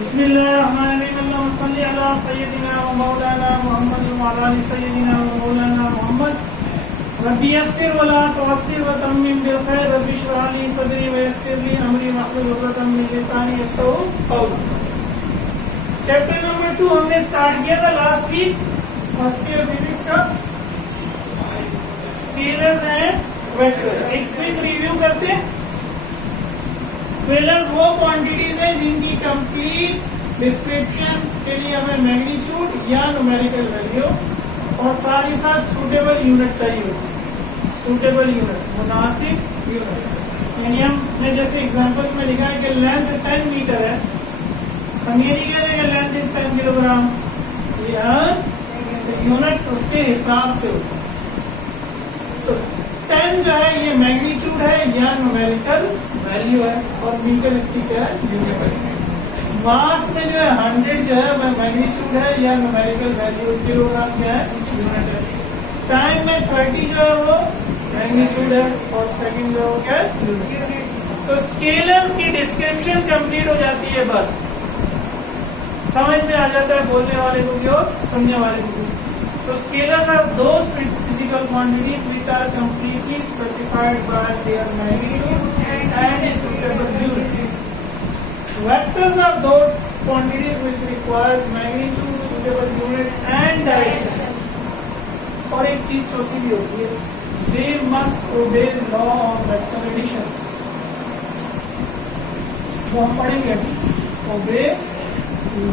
बिस्मिल्लाहिर्रहमानिर्रहीम अल्लाहुम्मा सल्लि अला सय्यिदिना व मौलाना मुहम्मद व अला आलि सय्यिदिना व मौलाना मुहम्मद रब्बी यस्सिर व ला तुअस्सिर व तम्मिम बिल खैर रब्बी इश्रह ली सदरी व यस्सिर ली अमरी वहलुल उक़दतम मिन लिसानी यफ़क़हू क़ौली। चैप्टर नंबर 2 हमने स्टार्ट किया था last week first year physics का, स्केलर्स एंड वेक्टर्स। एक क्विक रिव्यू करते हैं। स्केलर्स वो क्वांटिटीज हैं जिनकी कंप्लीट डिस्क्रिप्शन के लिए हमें मैग्नीट्यूड या न्यूमेरिकल वैल्यू और साथ ही साथ सूटेबल यूनिट चाहिए होती है। सूटेबल यूनिट, मुनासिब यूनिट। यानी हमने जैसे एग्जांपल्स में लिखा है कि लेंथ 10 मीटर है, हम ये नहीं कह रहे कि लेंथ इज 10 किलोग्राम, यूनिट उसके हिसाब से होता है। तो 10 जो है ये मैग्नीट्यूड है या न्यूमेरिकल वैल्यू है, और मीटर इसकी क्या है, यूनिट है। मास में जो है 100 जो है वह मैग्नीट्यूड है या न्यूमेरिकल वैल्यू, किलोग्राम क्या है, यूनिट है। टाइम में 30 जो है वो मैग्नीट्यूड है और सेकंड जो है क्या है, यूनिट। तो स्केलर्स की डिस्क्रिप्शन कंप्लीट हो जाती है, बस समझ में आ जाता है बोलने वाले को भी और समझने वाले को भी। तो scalars are those physical quantities which are completely specified by their magnitude and suitable units. Vectors are those quantities which requires magnitude, suitable unit and direction. और एक चीज चौथी भी होती है, they must obey law of vector addition. वो हम पढ़ेंगे अभी, obey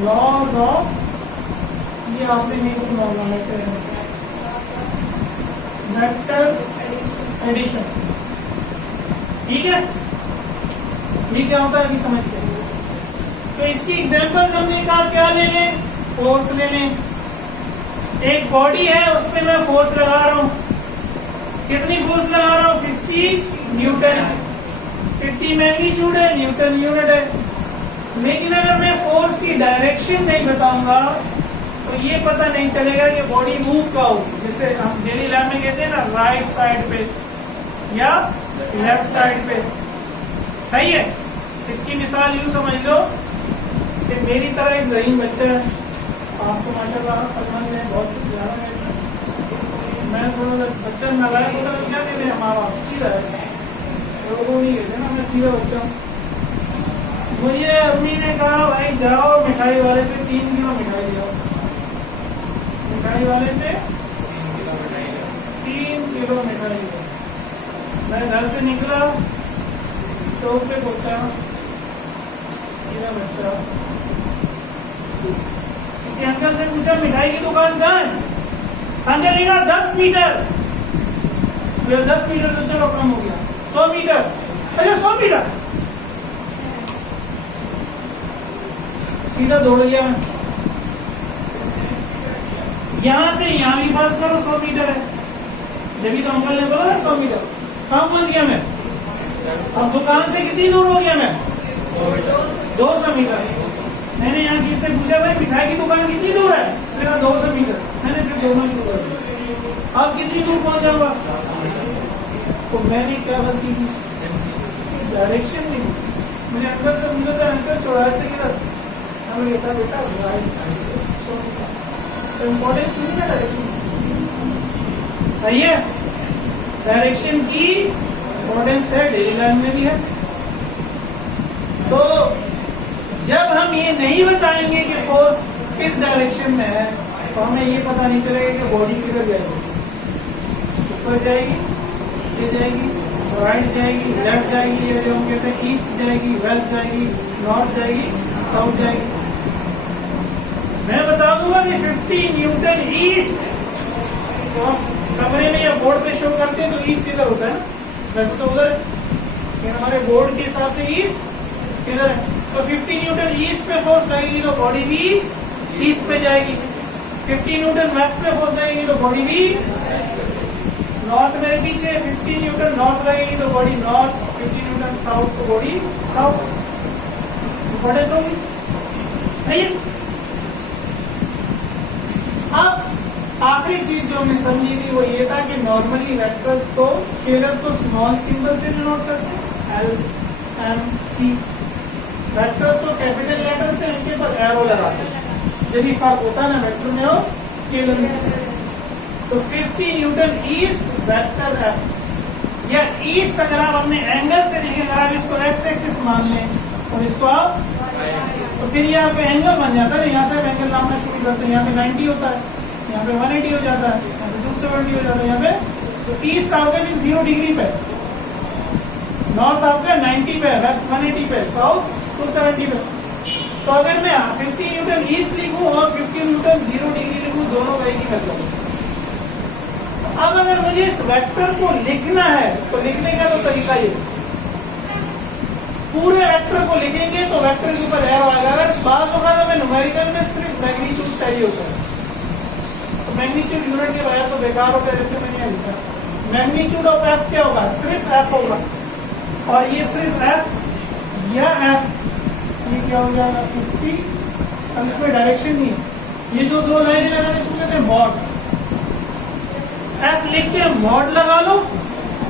laws of, ये आपने नहीं सुना होगा, वेक्टर एडिशन। ठीक है, ये क्या होता है अभी समझते हैं। तो इसकी एग्जांपल हमने कहा क्या ले लें, फोर्स ले लें। एक बॉडी है, उसमें मैं फोर्स लगा रहा हूं, कितनी फोर्स लगा रहा हूं, 50 न्यूटन। 50 मैग्नीट्यूड है, न्यूटन यूनिट है। लेकिन अगर मैं फोर्स की डायरेक्शन नहीं बताऊंगा तो ये पता नहीं चलेगा कि बॉडी मूव का होगी। जैसे हम डेली लाइफ में कहते हैं ना, राइट साइड पे या लेफ्ट साइड पे, सही है। इसकी मिसाल यूं समझ लो कि मेरी तरह एक ज़हीन बच्चा है, आपको माशाल्लाह फरमान में बहुत से प्यारा है। मैं थोड़ा सा बच्चा नालायक होता है, क्या कहते हैं माँ बाप, सीधा है, लोगों नहीं कहते ना, मैं सीधा बच्चा हूँ। मुझे अम्मी ने कहा भाई जाओ मिठाई वाले से 3 किलो मिठाई लियाओ, मिठाई वाले से 3 किलो मिठाई लिया। मैं घर से निकला, चौक पे पहुंचा, सीधा बच्चा, किसी अंकल से पूछा मिठाई की दुकान कहाँ है, अंकल लिखा 10 मीटर। 10 मीटर तो चलो कम हो गया, 100 मीटर। अच्छा 100 मीटर, सीधा दौड़ गया मैं। यहां से यहां भी पास करो 100 मीटर है, जब तो अंकल ने बोला 100 मीटर। कहां पहुंच गया मैं, अब दुकान से कितनी दूर हो गया मैं, 200 मीटर। मैंने यहाँ किसी से पूछा भाई मिठाई की दुकान कितनी दूर है, मेरा 200 मीटर। मैंने फिर दोनों की दूर, अब कितनी दूर पहुंच जाऊंगा। तो मैंने क्या गलती की, डायरेक्शन नहीं। मुझे अंकल से पूछा था, अंकल 84 किधर, बेटा राइट साइड। इम्पोर्टेंस नहीं है डायरेक्शन, सही है। डायरेक्शन की इम्पोर्टेंस है, डेली लाइफ में भी है। तो जब हम ये नहीं बताएंगे कि फोर्स किस डायरेक्शन में है, तो हमें ये पता नहीं चलेगा कि बॉडी किधर जाएगी, ऊपर जाएगी, नीचे जाएगी, राइट जाएगी, लेफ्ट जाएगी, या जो हम कहते हैं ईस्ट जाएगी, वेस्ट जाएगी, नॉर्थ जाएगी, साउथ जाएगी। मैं बता दूंगा कि 50 न्यूटन ईस्ट, तो कमरे में या बोर्ड पे शो करते हैं तो ईस्ट इधर होता है, वैसे तो उधर, लेकिन हमारे बोर्ड के हिसाब से ईस्ट इधर है। तो 50 न्यूटन ईस्ट पे फोर्स लगेगी तो बॉडी भी ईस्ट पे जाएगी। 50 न्यूटन वेस्ट पे फोर्स लगेगी तो बॉडी भी नॉर्थ में, पीछे 50 न्यूटन नॉर्थ लगेगी तो बॉडी नॉर्थ, 50 न्यूटन साउथ तो बॉडी साउथ। इम्पोर्टेंस होगी, सही है। अब आखिरी चीज जो हमने समझी थी वो ये था कि नॉर्मली वेक्टर्स को, स्केलर्स को स्मॉल सिंबल से डिनोट करते हैं, L, M, P। वेक्टर्स को कैपिटल लेटर से, इसके एरो लगाते हैं। यदि फर्क होता है ना वेक्टर में और स्केलर में। तो 50 न्यूटन ईस्ट वेक्टर एफ, या ईस्ट अगर आप अपने एंगल से देखें, अगर आप इसको एक्स एक्सिस मान लें और इसको आप, तो फिर यहाँ पे एंगल बन जाता है। यहाँ से एंगल नापना शुरू करते हैं, यहाँ पे 90 होता है, यहाँ पे 180 हो जाता है, यहाँ पे 270 हो जाता है, यहाँ पे। तो ईस्ट आपका 0 डिग्री पे, नॉर्थ आपका 90 पे, वेस्ट 180 पे, साउथ 270 पे। तो अगर मैं 50 न्यूटन ईस्ट लिखूं और 50 न्यूटन 0 डिग्री लिखूं, दोनों का एक ही मतलब है। अब अगर मुझे इस वेक्टर को लिखना है तो लिखने का तो तरीका ये, पूरे वेक्टर को लिखेंगे तो वेक्टर के ऊपर एरो आएगा। अगर पास होगा तो मैं न्यूमेरिकल में सिर्फ मैग्नीट्यूड चाहिए होता है, तो मैग्नीट्यूड यूनिट के बगैर तो बेकार होता है, जैसे मैंने लिखा। मैग्नीट्यूड ऑफ एफ क्या होगा? सिर्फ एफ होगा, और ये सिर्फ एफ या एफ, ये क्या हो जाएगा 50। अब इसमें डायरेक्शन नहीं है, ये जो दो लाइनें लगाने छूटे थे मॉड, एफ लिख के मॉड लगा लो,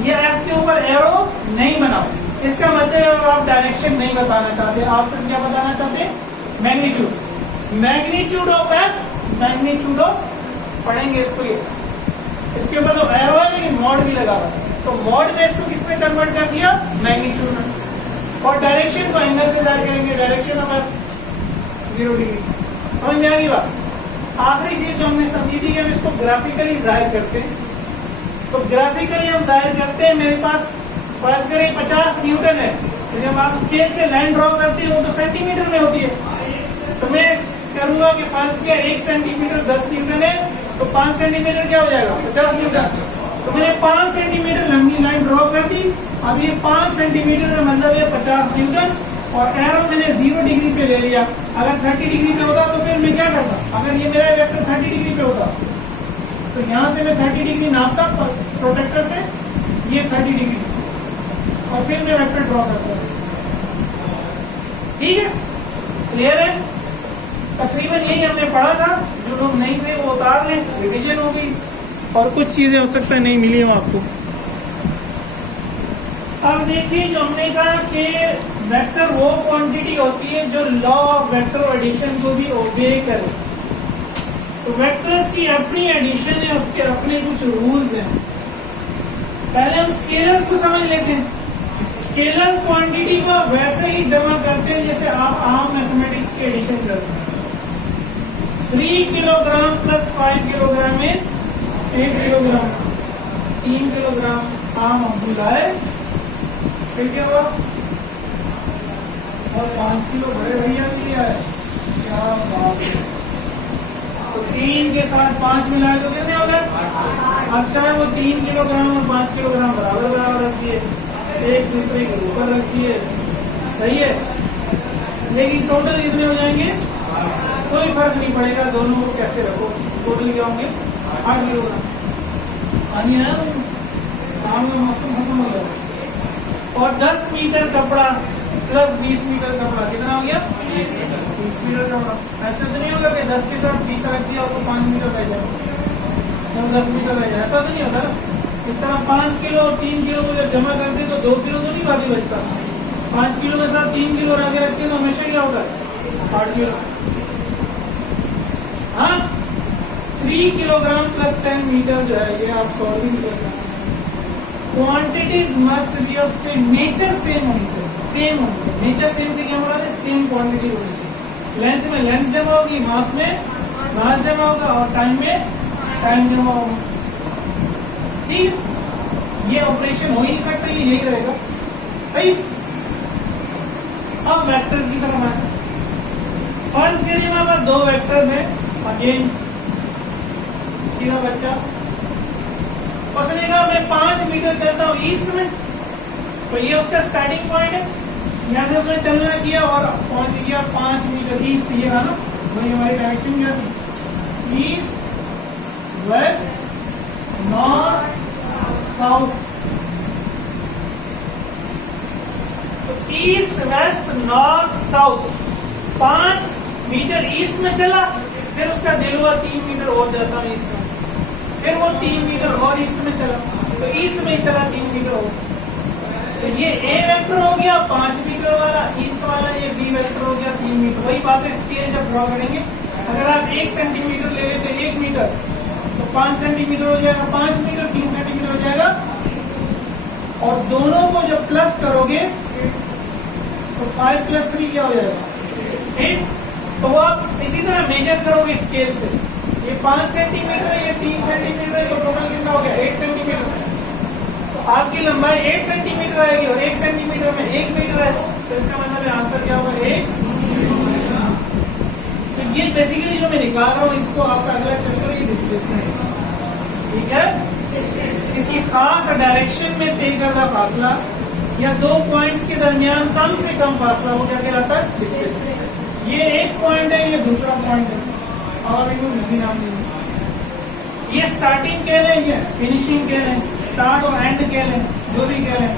ये एफ के ऊपर एरो नहीं बनाओ। इसका मतलब आप डायरेक्शन नहीं बताना चाहते, आप सिर्फ क्या बताना चाहते हैं? Magnitude. Magnitude of F, magnitude of, पढ़ेंगे इसको, ये इसके ऊपर तो एरो है लेकिन मॉड भी लगा हुआ है, तो मॉड में इसको किसमें कन्वर्ट कर दिया? मैग्नीट्यूड में। और डायरेक्शन को एंगल से जाहिर करेंगे, डायरेक्शन ऑफ एफ 0 डिग्री। समझ में आ गई बात? आखिरी चीज जो हमने समझी थी कि हम इसको ग्राफिकली जाहिर करते हैं। तो ग्राफिकली हम जाहिर करते हैं, मेरे पास फर्ज करें 50 न्यूटन है, तो जब आप स्केल से लाइन ड्रॉ करते हो तो सेंटीमीटर में होती है। तो मैं करूंगा कि फर्ज किया 1 सेंटीमीटर 10 न्यूटन है, तो 5 सेंटीमीटर क्या हो जाएगा? 50 न्यूटन। तो मैंने 5 सेंटीमीटर लंबी लाइन ड्रॉ कर दी। अब ये 5 सेंटीमीटर का मतलब है 50 न्यूटन, और एरो मैंने 0 डिग्री पे ले लिया। अगर 30 डिग्री पे होता तो फिर मैं क्या करता? अगर ये मेरा वेक्टर 30 डिग्री पे होता तो यहाँ से मैं 30 डिग्री नापता प्रोटेक्टर से, ये 30 डिग्री, और फिर मैं वेक्टर ड्रॉ करता हूँ। ठीक है, क्लियर है? तकरीबन यही हमने पढ़ा था। जो लोग नहीं थे वो उतार लें, रिविजन हो गई, और कुछ चीजें हो सकता है नहीं मिली हो आपको। अब देखिए, जो हमने कहा कि वेक्टर वो क्वांटिटी होती है जो लॉ ऑफ वेक्टर एडिशन को भी ओबे करे। तो वेक्टर्स की अपनी एडिशन है, उसके अपने कुछ रूल्स हैं। पहले हम स्केलर्स को समझ लेते हैं। स्केलर्स क्वांटिटी को वैसे ही जमा करते हैं जैसे आप आम मैथमेटिक्स की एडिशन करते हैं। 3 kilogram plus 5 kilogram is 8 kilogram. 3 kilogram आम अब्दुल्ला है, फिर क्या हुआ? और 5 किलो बड़े भैया लिया है, क्या बात है। तो 3 के साथ 5 मिलाए तो कितने हो गए? अच्छा है, वो 3 किलोग्राम और 5 किलोग्राम बराबर बराबर रखिए, एक दूसरे के ऊपर रखिए, सही है। लेकिन टोटल कितने हो जाएंगे? कोई फर्क नहीं पड़ेगा, दोनों को कैसे रखो, टोटल क्या होंगे? 8 किलोग्राम। पानी है ना, शाम में मौसम खत्म हो गया। और 10 मीटर कपड़ा प्लस 20 मीटर कपड़ा कितना हो गया? 20 मीटर कपड़ा। ऐसे तो नहीं होगा कि 10 के साथ 20 रख दिया और 5 मीटर रह जाए, तो 10 मीटर रह जाए, ऐसा तो नहीं होता ना। इस तरह 5 किलो और 3 किलो को जब जमा करते तो 2 किलो तो नहीं बाकी बचता। 5 किलो के साथ 3 किलो रख रखते तो हमेशा क्या होगा? 8 किलो। हाँ, 3 किलोग्राम प्लस 10 मीटर जो है ये आप सॉल्विंग कर सकते हैं। Quantities must be of same nature, same होनी चाहिए, सेम होनी चाहिए। नेचर सेम से क्या मुराद है? सेम क्वांटिटी होनी चाहिए। लेंथ में लेंथ जमा होगी, मास में मास जमा होगा, और टाइम में टाइम जमा होगा। ठीक, ये ऑपरेशन हो ही नहीं सकता, ये यही रहेगा, सही। अब वेक्टर्स की तरफ आए। फर्स्ट करिए हमारे पास 2 वेक्टर्स हैं, अगेन सीधा बच्चा। उसने कहा मैं 5 मीटर चलता हूँ ईस्ट में, तो ये उसका स्टार्टिंग पॉइंट है। यहाँ से उसने चलना किया और पहुंच गया 5 मीटर ईस्ट, ये रहा ना, वही हमारी डायरेक्शन क्या थी? East, west, north, south. तो east, west, north, south, 5 metre east में चला, फिर उसका दिल हुआ 3 मीटर और जाता हूँ ईस्ट में, फिर वो 3 मीटर और ईस्ट में चला, तो ईस्ट में चला 3 मीटर और। तो ये ए वेक्टर हो गया 5 मीटर वाला ईस्ट वाला, ये बी वेक्टर हो गया 3 सेंटीमीटर, वही बात है स्केल जब ड्रॉ करेंगे, अगर आप 1 सेंटीमीटर ले लेते 1 मीटर तो 5 सेंटीमीटर हो जाएगा, 5 मीटर 3 सेंटीमीटर हो जाएगा, और दोनों को जब प्लस करोगे तो 5 + 3 क्या हो जाएगा, 8। तो आप इसी तरह मेजर करोगे स्केल से, ये 5 सेंटीमीटर है, ये 3 सेंटीमीटर है, तो टोटल कितना हो गया 8 सेंटीमीटर। तो आपकी लंबाई 8 सेंटीमीटर आएगी और 1 सेंटीमीटर में 1 मीटर है, तो इसका मतलब आंसर क्या होगा 1। तो ये बेसिकली जो मैं निकाल रहा हूँ इसको आपका अगला चैप्टर ये डिस्प्लेसमेंट है, ठीक है। किसी खास डायरेक्शन में तय करदा फासला या दो पॉइंट्स के दरमियान कम से कम फासला वो क्या कहलाता है, डिस्प्लेसमेंट। ये एक पॉइंट है, ये दूसरा पॉइंट है, और इनको भी नाम नहीं, ये स्टार्टिंग कह लें, ये फिनिशिंग कह लें, स्टार्ट और एंड कह लें, जो भी कह लें,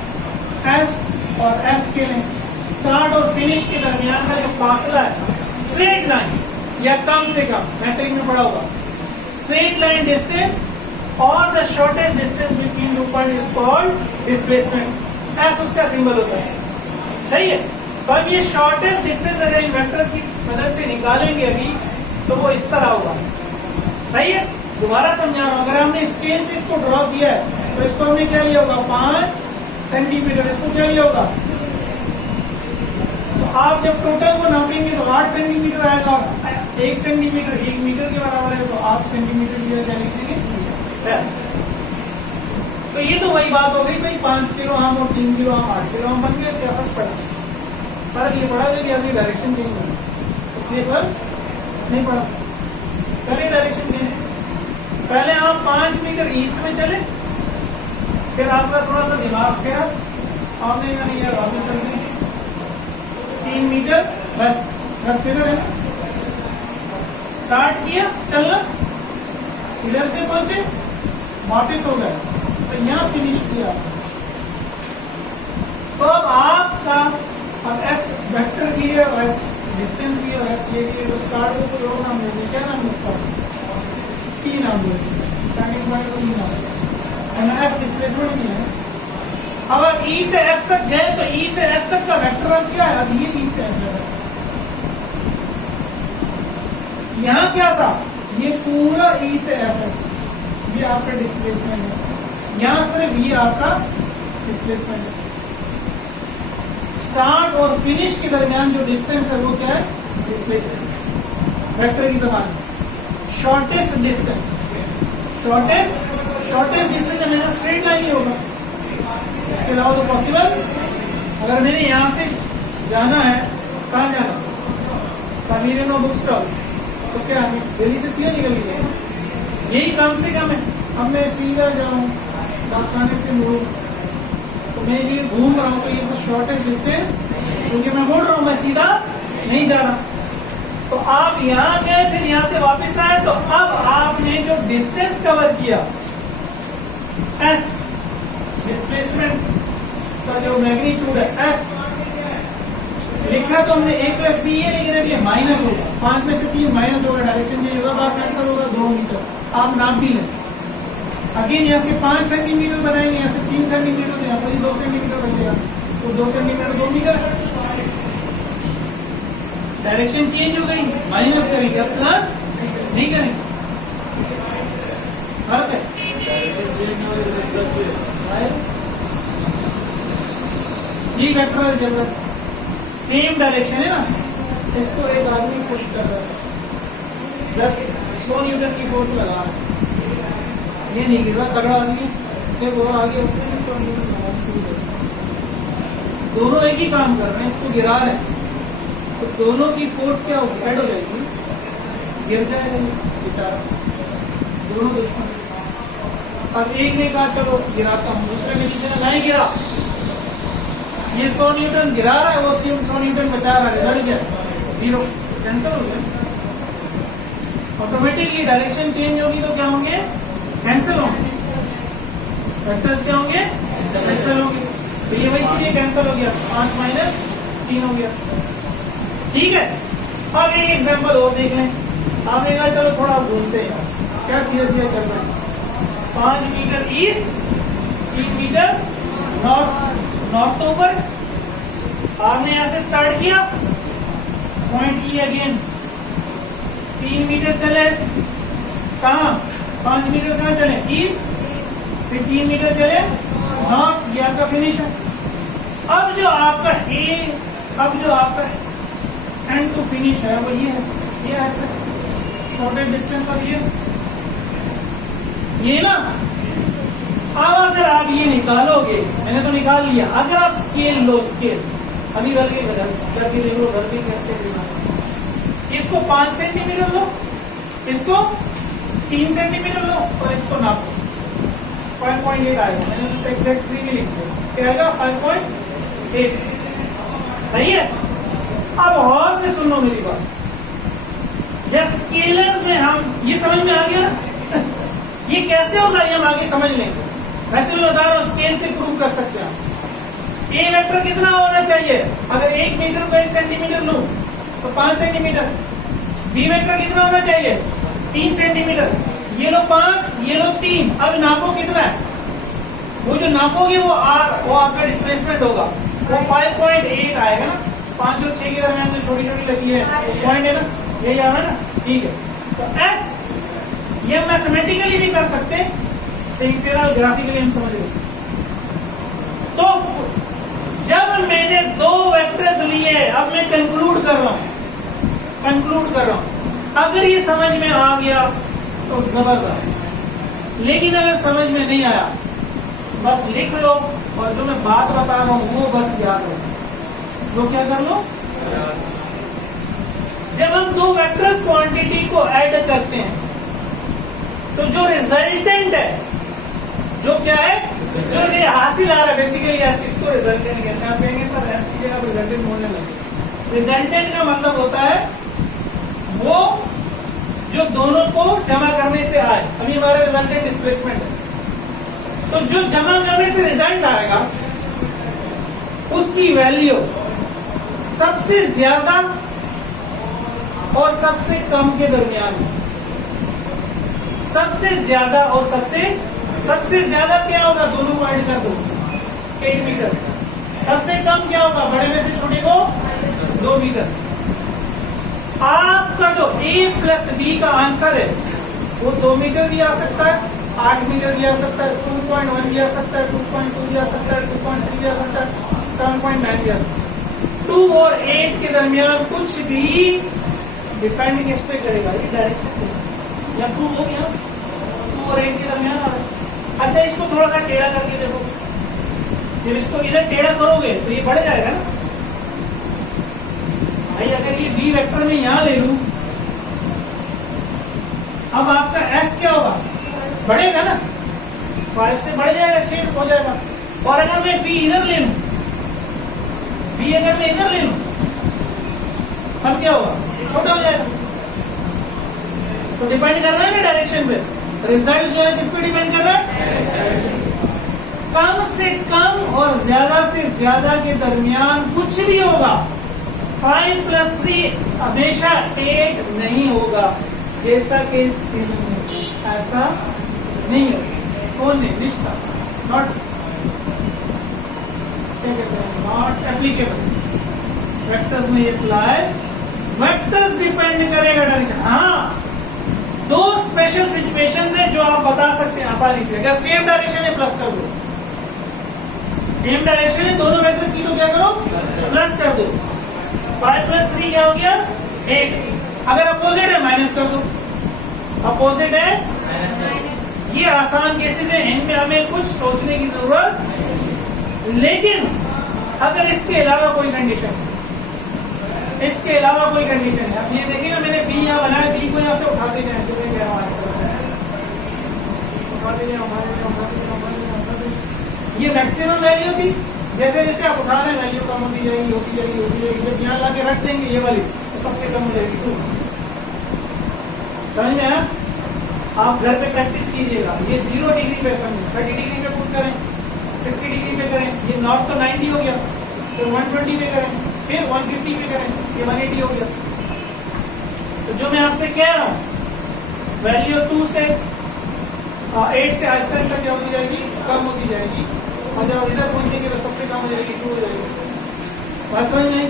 एस और एफ कह लें। स्टार्ट और फिनिश के दरमियान का जो फासला है, स्ट्रेट लाइन या कम से कम, मैट्रिक में पढ़ा होगा, स्ट्रेट लाइन डिस्टेंस और the shortest distance between two point is called displacement. S उसका सिंबल होता है, सही है। तो अब ये शॉर्टेस्ट डिस्टेंस अगर इन वेक्टर्स की मदद से निकालेंगे अभी तो वो इस तरह होगा, सही है। दोबारा समझा रहा हूं, अगर हमने स्केल से इसको ड्रॉ किया है तो इसको हमने क्या लिया होगा 5 सेंटीमीटर, इसको क्या लिया होगा, तो आप जब टोटल को नापेंगे तो 8 सेंटीमीटर आएगा। 1 सेंटीमीटर 1 मीटर के बराबर है, तो 8 सेंटीमीटर लिया क्या लिखेंगे। तो ये तो वही बात हो गई भाई, 5 किलो आम और 3 किलो आम 8 किलो आम बन गया, क्या फर्क पड़ा, फर्क ये पड़ा कि अभी डायरेक्शन चेंज हुई, इसलिए फर्क नहीं पड़ा। पहले डायरेक्शन चेंज, पहले आप 5 मीटर ईस्ट में चले, फिर आपका थोड़ा सा दिमाग गया, आपने नहीं यार वापस चल गए 3 मीटर वेस्ट इधर है, स्टार्ट किया चलना, इधर से पहुंचे वापस हो गए, तो यहाँ फिनिश किया। तो अब आपका अब एस वेक्टर भी है और एस डिस्टेंस भी है और एस ये भी है, तो स्टार्ट को तो लोग नाम देते, क्या नाम देता है, टी नाम देते, स्टार्टिंग पॉइंट को टी नाम देते, एफ डिस्प्लेसमेंट भी है। अब आप ई से एफ तक गए तो ई से एफ तक का वेक्टर अब क्या है, अब ये ई से एफ है। यहाँ क्या था, ये पूरा ई से एफ है, ये आपका डिस्प्लेसमेंट है, यहाँ सिर्फ ये आपका डिस्प्लेसमेंट है। स्टार्ट और फिनिश के दरमियान जो डिस्टेंस है वो क्या है, डिस्प्लेसमेंट। वेक्टर की जबान शॉर्टेस्ट डिस्टेंस, शॉर्टेस्ट डिस्टेंस हमेशा स्ट्रेट लाइन ही होगा, इसके अलावा तो पॉसिबल। अगर मैंने यहाँ से जाना है, कहाँ जाना, कामीरेनो बुक स्टॉल, तो क्या दिल्ली से सीधा निकल गया, यही कम से कम है। अब मैं सीधा जाऊँ डाकखाने से मुड़ूँ तो मैं ये घूम रहा हूँ, तो ये शॉर्टेस्ट डिस्टेंस, क्योंकि मैं मुड़ रहा हूँ, मैं सीधा नहीं जा रहा। तो आप यहाँ गए, फिर यहाँ से वापस आए, तो अब आपने जो डिस्टेंस कवर किया एस, डिस्प्लेसमेंट का जो मैग्नीट्यूड है एस, लिखा तो हमने a + b है, लेकिन अभी माइनस होगा, 5 में से 3 माइनस होगा, डायरेक्शन चेंज होगा, बात कैंसिल होगा, 2 मीटर आप नाप भी लें। अगेन यहाँ से 5 सेंटीमीटर बनाएंगे, यहाँ से 3 सेंटीमीटर, तो यहाँ पर 2 सेंटीमीटर बचेगा, तो 2 सेंटीमीटर 2 मीटर है। डायरेक्शन चेंज हो गई, माइनस करेंगे, प्लस नहीं करेंगे, फर्क है, डायरेक्शन चेंज हो गई प्लस ठीक है। सेम डायरेक्शन है ना, इसको एक आदमी पुश कर रहा है, 100 न्यूटन की फोर्स लगा रहा है, ये नहीं गिर रहा, तगड़ा आदमी है, वो आगे उसने 100 न्यूटन लगा शुरू कर, दोनों एक ही काम कर रहे हैं, इसको गिरा रहे हैं, तो दोनों की फोर्स क्या हेड हो जाएगी, गिर जाएगा बेचारा, दोनों दुश्मन। अब एक ने कहा चलो गिराता हूँ, दूसरे ने नीचे नहीं गिरा, ये 100 न्यूटन गिरा रहा है, वो 100 न्यूटन बचा रहा है, रिजल्ट क्या है 0, कैंसिल हो गया। ऑटोमेटिकली डायरेक्शन चेंज होगी तो क्या होंगे, कैंसिल होंगे, वेक्टर्स क्या होंगे, कैंसिल होंगे, तो ये वही इसलिए कैंसिल हो गया, 5 - 3 हो गया, ठीक है। अब एक एग्जांपल और देख लें, आपने कहा चलो थोड़ा घूमते हैं, क्या सीधा सीधा चल रहा है, 5 metre east 3 metre north, north तो ऊपर, आपने यहाँ से स्टार्ट किया, पॉइंट 3 मीटर चले कहाँ, 5 मीटर कहाँ चले ईस्ट, फिर 3 मीटर चले नॉर्थ, ये आपका फिनिश है। अब जो आपका एंड टू फिनिश है वो ये है, ये ऐसा टोटल डिस्टेंस और ये ना। अब अगर आप ये निकालोगे, मैंने तो निकाल लिया, अगर आप स्केल लो, स्केल अभी करके इसको 5 सेंटीमीटर लो, इसको 3 सेंटीमीटर लो और इसको नापो, 5.8 आएगा। मैंने तो एग्जैक्ट 3 भी लिख दिया, क्या आएगा 5.8, सही है। अब और से सुनो मेरी बात, जब स्केलर्स में हम ये समझ में आ गया ये कैसे होगा, ये हम आगे समझ लेंगे। वैसे मैं बता रहा हूँ स्केल से प्रूव कर सकते हैं। ए वेक्टर कितना होना चाहिए, अगर 1 मीटर को 1 सेंटीमीटर लूं तो 5 सेंटीमीटर। बी वेक्टर कितना होना चाहिए 3 सेंटीमीटर, ये लो 5, ये लो 3। अब नापो कितना है, वो जो नापोगे वो आपका डिस्प्लेसमेंट होगा, वो 5.8 आएगा ना। 5 और 6 के दरमियान जो छोटी छोटी लगी है पॉइंट है ना, यही आ रहा है ना, ठीक है। तो एस ये मैथमेटिकली भी कर सकते हैं, लेकिन फिलहाल ग्राफिकली हम समझ गए। तो जब मैंने 2 वेक्टर्स लिए, अब मैं कंक्लूड कर रहा हूं, अगर ये समझ में आ गया तो जबरदस्त, लेकिन अगर समझ में नहीं आया बस लिख लो, और जो मैं बात बता रहा हूं वो बस याद रखो। तो क्या कर लो, जब हम 2 वेक्टर्स क्वांटिटी को ऐड करते हैं तो जो रिजल्टेंट है, जो क्या है, जो ये हासिल आ रहा है, बेसिकली इसको रिजल्टेंट कहते हैं। आप कहेंगे सर एस की जगह रिजल्टेंट बोलने लगे। रिजल्टेंट का मतलब होता है वो जो दोनों को जमा करने से आए। अभी हमारा रिजल्टेंट डिस्प्लेसमेंट है, तो जो जमा करने से रिजल्ट आएगा उसकी वैल्यू सबसे ज्यादा और सबसे कम के दरमियान, सबसे ज्यादा और सबसे ज्यादा क्या होगा, दोनों को ऐड कर दो 8 मीटर। सबसे कम क्या होगा, बड़े में से छोटे को 2 मीटर। आपका जो a प्लस b का आंसर है वो 2 मीटर भी आ सकता है, 8 मीटर भी आ सकता है, 2.1 भी आ सकता है, 2.2 भी आ सकता है, 2.3 भी आ सकता है, 7.9 भी आ सकता है। 2 और 8 के दरमियान कुछ भी डिपेंड किस पे करेगा, ये डायरेक्ट या 2 हो गया, 2 और 8 के दरमियान आ रहा है। अच्छा इसको थोड़ा सा टेढ़ा करके देखो, जब इसको इधर टेढ़ा करोगे तो ये बढ़ जाएगा ना भाई। अगर ये बी वेक्टर में यहां ले लूं, अब आपका एस क्या होगा, बढ़ेगा ना, 5 से बढ़ जाएगा, 6 हो जाएगा। और अगर मैं बी इधर ले लूं, अगर मैं इधर ले लूं तब क्या होगा, छोटा हो जाएगा। तो डिपेंड कर रहा है ना डायरेक्शन पे, रिजल्ट जो है किस पे डिपेंड कर रहा है, कम से कम और ज्यादा से ज्यादा के दरमियान कुछ भी होगा। 5 + 3 हमेशा 8 नहीं होगा, जैसा कि ऐसा नहीं होगा। कौन नहीं, रिश्ता नॉट एप्लीकेबल वेक्टर्स में अप्लाई, वेक्टर्स डिपेंड करेगा डायरेक्शन। हाँ 2 स्पेशल सिचुएशंस है जो आप बता सकते हैं आसानी से। अगर सेम डायरेक्शन है प्लस कर दो, सेम डायरेक्शन है दोनों वेक्टर्स की, तो क्या करो प्लस कर दो। 5 + 3 क्या हो गया 8। अगर अपोजिट है माइनस कर दो, अपोजिट है ये आसान केसेस है, इनमें हमें कुछ सोचने की जरूरत। लेकिन अगर इसके अलावा कोई कंडीशन, इसके अलावा कोई कंडीशन है, अब ये देखिए ना मैंने बी यहाँ बनाया, बी को यहाँ से उठाते जाए, ये मैक्सिमम वैल्यू थी, जैसे जैसे आप उठा रहे हैं वैल्यू कम होती जाएगी, होती जाएगी, होती जाएगी। जब यहाँ लाके रख देंगे ये वाली तो सबसे कम हो जाएगी। तो समझ में आया, आप घर पे प्रैक्टिस कीजिएगा। ये 0 डिग्री पे समझ, 30 डिग्री पे पुट करें, 60 डिग्री पे करें, ये नॉर्थ तो 90 हो गया, फिर 120 पे करें, फिर 150 पे करें, ये 180 हो गया। तो जो मैं आपसे कह रहा हूँ वैल्यू 2 से 8 से आहिस्ता आहिस्ता क्या होती जाएगी, कम होती जाएगी, और जब इधर पहुंचेंगे तो सबसे कम हो जाएगी, 2 हो जाएगी। बात समझ में?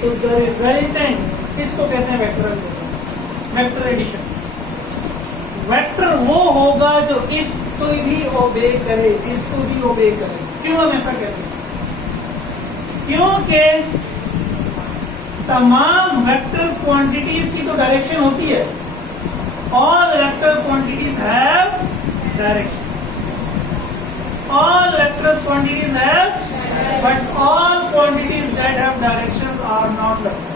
तो द रिजल्टेंट इसको कहते हैं वेक्टर। Vector addition. वेक्टर वो होगा जो इसको भी ओबे करे, इसको भी ओबे करे। क्यों हम ऐसा कहते हैं? क्योंकि तमाम वेक्टर्स क्वांटिटीज की तो डायरेक्शन होती है। All vector quantities have direction, all vectors quantities have, but all quantities that have directions are not vector।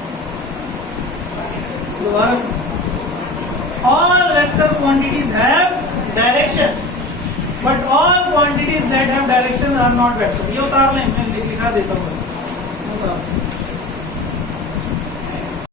दोबारा सुनो, all vector quantities have direction, but all quantities that have directions are not vector। ये उतार लें, मैं लिखा देता हूँ।